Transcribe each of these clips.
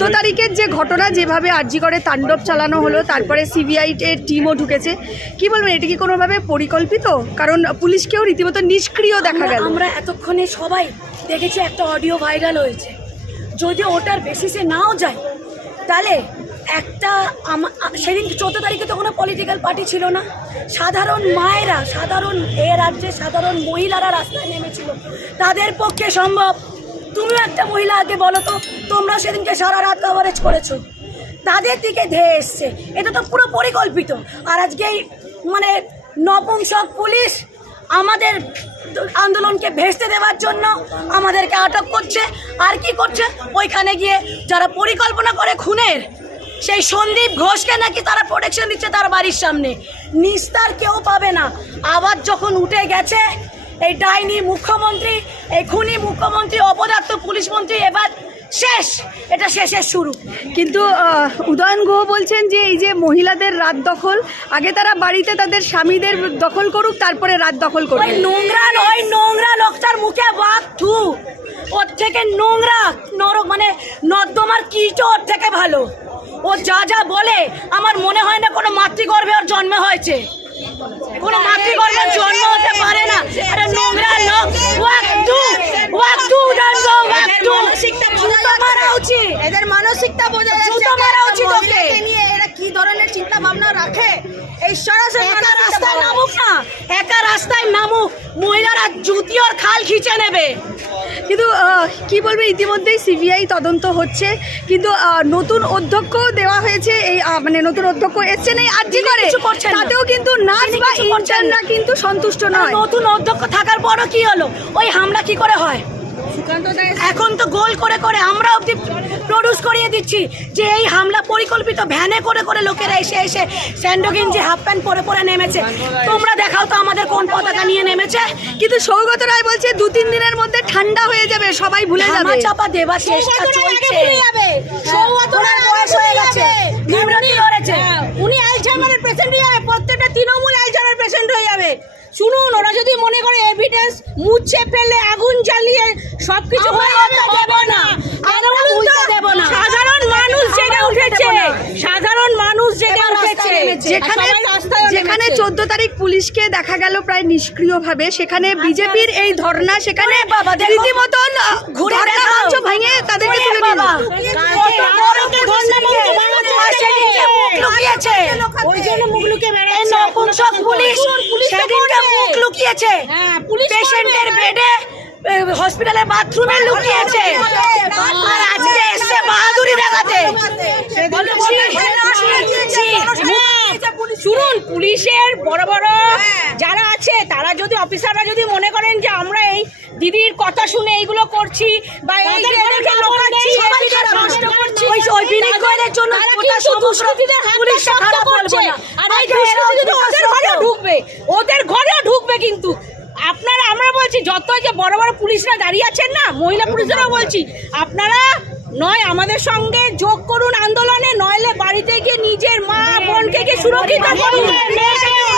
চোদ্দ তারিখের যে ঘটনা যেভাবে আর্জি করে তাণ্ডব চালানো হলো তারপরে সিবিআই এর টিমও ঢুকেছে। কি বলবেন এটা কি কোনোভাবে পরিকল্পিত? কারণ পুলিশকেও রীতিমতো নিষ্ক্রিয় দেখা গেল। আমরা এতক্ষণে সবাই দেখেছি একটা অডিও ভাইরাল হয়েছে। যদি ওটার বেসিসে নাও যায় তাহলে একটা আমা- সেদিন চোদ্দ তারিখে তো কোনো পলিটিক্যাল পার্টি ছিল না। সাধারণ মায়েরা সাধারণ এ রাজ্যে সাধারণ মহিলারা রাস্তায় নেমেছিল। তাদের পক্ষে সম্ভব তুমিও একটা মহিলা আগে বলো তো তোমরা সেদিনকে সারা রাত কভারেজ করেছ। তাদের দিকে ধেয়ে এসছে। এটা তো পুরো পরিকল্পিত। আর আজকে এই মানে নপুংসক পুলিশ আমাদের আন্দোলনকে ভেস্তে দেওয়ার জন্য আমাদেরকে আটক করছে। আর কি করছে? ওইখানে গিয়ে যারা পরিকল্পনা করে খুনের, সেই সন্দীপ ঘোষকে নাকি তারা প্রোটেকশন দিচ্ছে তার বাড়ির সামনে। নিস্তার কেউ পাবে না। আবার যখন উঠে গেছে এই ডাইনি মুখ্যমন্ত্রী এই খুনি মুখ্যমন্ত্রী অপদার্থ পুলিশ মন্ত্রী এবার শেষ। এটা শেষের শুরু। কিন্তু উদয়ন গুহ বলছেন যে এই যে মহিলাদের রাত দখল আগে তারা বাড়িতে তাদের স্বামীদের দখল করুক তারপরে রাত দখল ওই করবে নোংরা ওই নোংরা লোকটার মুখে বাঘ থু। ওর থেকে নোংরা নরক মানে নর্দমার কীট ওর থেকে ভালো। ও যা যা বলে আমার মনে হয় না কোনো মাতৃগর্ভে ওর জন্ম হয়েছে। কোনো মাতৃগর্ভের জন্ম হতে পারে না আরে নোংরা লোক ওয়াক টু ওয়াক টু ডান গো ওয়াক টু জুতো মারা উচিত। এদের মানসিকতা বোঝা যাচ্ছে জুতো মারা উচিত ওকে। নিয়ে এরা কি ধরনের চিন্তা ভাবনা রাখে? এই সরাসরি একা রাস্তায়। নামুক না। একা রাস্তায় নামুক। মহিলারা জুতি ওর খাল খিচে নেবে। কিন্তু কি বলবে ইতিমধ্যেই সিবিআই তদন্ত হচ্ছে। কিন্তু নতুন অধ্যক্ষ দেওয়া হয়েছে এই মানে নতুন অধ্যক্ষ এসছেন এই আর্জি করে। তাতেও কিন্তু নাচ বা কিছু না। কিন্তু সন্তুষ্ট নয়। নতুন অধ্যক্ষ থাকার পরও কি হলো? ওই হামলা কি করে হয়? এখন তো গোল করে করে আমরা অব্দি প্রডিউস করিয়ে দিচ্ছি যে এই হামলা পরিকল্পিত ভ্যানে করে করে লোকেরা এসে এসে স্যান্ডো গেঞ্জি হাফ প্যান্ট পরে পরে নেমেছে। তোমরা দেখাও তো আমাদের কোন পতাকা নিয়ে নেমেছে। কিন্তু সৌগত রায় বলছে দু তিন দিনের মধ্যে ঠান্ডা হয়ে যাবে সবাই ভুলে যাবে। চাপা দেবার চেষ্টা চলছে। বয়স হয়ে গেছে। উনি পেশেন্ট হয়ে যাবে। প্রত্যেকটা তৃণমূল পেশেন্ট হয়ে যাবে। শুনুন ওরা যদি মনে করে এভিডেন্স মুছে ফেলে আগুন জ্বালিয়ে সবকিছু হয়ে যাবে, ওটা হবে দেব না। কেন আমরা বলুন তো? উল্টে দেব না। সাধারণ মানুষ জেগে আমরা উল্টে উঠেছে দেব না। সাধারণ মানুষ জেগে এবার রাস্তায় উঠেছে নেমেছে। যেখানে চোদ্দ তারিখ পুলিশকে দেখা গেল প্রায় নিষ্ক্রিয়ভাবে সেখানে বিজেপির এই ধর্ণা সেখানে। রীতিমতন ঘুরে ধর্ণা। মঞ্চ ভেঙে তাদেরকে তুলে নিল। বাবা। কত বড় কে ধর্ণা মঞ্চ ভাঙাচ্ছে, আর সেদিনকে মুখ লুকিয়েছে। ওই জন্য মুখ লুকিয়ে এই বেড়াচ্ছে নপুংসক পুলিশ পুলিশ তো সেদিনকে করবে। মুখ লুকিয়েছে হ্যাঁ, পুলিশ পেশেন্টের করবে। বেডে হসপিটালের বাথরুমে লুকিয়েছে আর আজকে এসছে বাহাদুরি দেখাতে ছি, পুলিশের বড় বড় যারা আছে তারা যদি অফিসাররা যদি মনে করেন যে আমরা এই দিদির কথা শুনে এইগুলো করছি বা এই ঢুকবে ওদের ঘরেও ঢুকবে কিন্তু। আপনারা আমরা বলছি যত যে বড় বড় পুলিশরা দাঁড়িয়ে আছেন না মহিলা পুলিশরাও বলছি আপনারা নয় আমাদের সঙ্গে যোগ করুন আন্দোলনে নইলে বাড়িতে গিয়ে নিজের মা গিয়ে সুরক্ষিত করুন।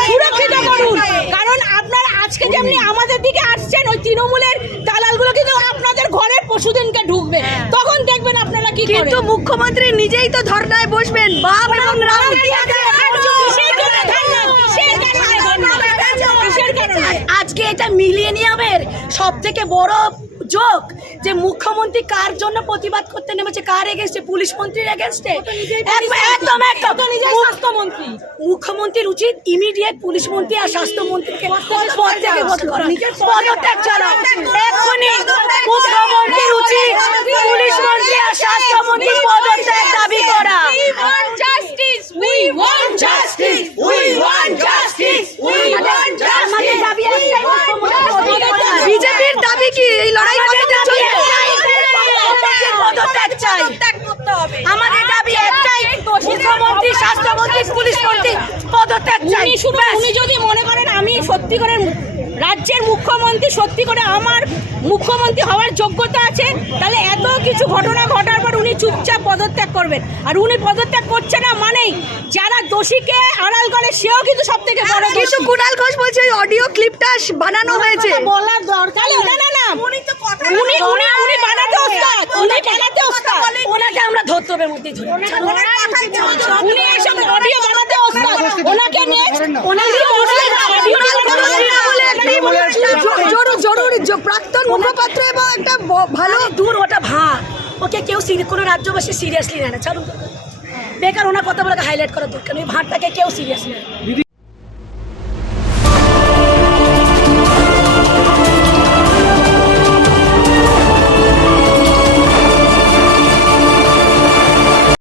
সুরক্ষিত করুন। কারণ আপনারা আজকে যেমনি আমাদের দিকে আসছেন ওই তৃণমূলের দালালগুলো কিন্তু আপনাদের ঘরের পশুদিনকে ঢুকবে। তখন দেখবেন আপনারা কি কিন্তু মুখ্যমন্ত্রী নিজেই তো ধর্নায় বসবেন। বাপ এবং রাম আজকে এটা মিলিনিয়ামের সব থেকে বড় যোগ যে মুখ্যমন্ত্রী কার জন্য প্রতিবাদ করতে নেমেছে? কার এগেনস্টে পুলিশ মন্ত্রীর এগেনস্টে একদম একদম। স্বাস্থ্যমন্ত্রী। মুখ্যমন্ত্রীর উচিত ইমিডিয়েট পুলিশ মন্ত্রী আর স্বাস্থ্যমন্ত্রীকে পদত্যাগ চালাও এক্ষুনি মুখ্যমন্ত্রীর উচিত পুলিশ মন্ত্রী আর স্বাস্থ্যমন্ত্রী পদত্যাগ দাবি করা আমাদের দাবি একটাই মুখ্যমন্ত্রী পদত্যাগ করা। বিজেপির দাবি কি এই লড়াই কতদিন চলবে? পদত্যাগ চাই আমাদের দাবি একটাই মুখ্যমন্ত্রী স্বাস্থ্যমন্ত্রী পুলিশ মন্ত্রী পদত্যাগ চাই। উনি যদি মনে করেন আমি সত্যি করে রাজ্যের মুখ্যমন্ত্রী সত্যি করে আমার মুখ্যমন্ত্রী হওয়ার যোগ্যতা আছে তাহলে এত কিছু ঘটনা ঘটার পর উনি চুপচাপ পদত্যাগ করবেন। আর উনি পদত্যাগ করছে না মানেই যারা দোষীকে আড়াল করে সেও কিন্তু সব থেকে বড় কিন্তু কুণাল ঘোষ বলছে ওই অডিও ক্লিপটা বানানো হয়েছে। বলার দরকার না না না উনি উনি উনি বানাতে ওস্তাদ উনি বানাতে ওস্তাদ। ওনাকে আমরা ধর্তব্যের মধ্যেই ধরি উনি এইসব অডিও ওনাকে নিয়ে ওনাকে জরুরি প্রাক্তন মুখপাত্র এবং একটা ভালো দূর ওটা ভাগ ওকে কেউ কোনো রাজ্যবাসী সিরিয়াসলি নেয় না। ছাড়ুন। বেকার ওনার কথা বলে হাইলাইট করার দরকার ওই ভাঁড়টাকে কেউ সিরিয়াসলি নেয়।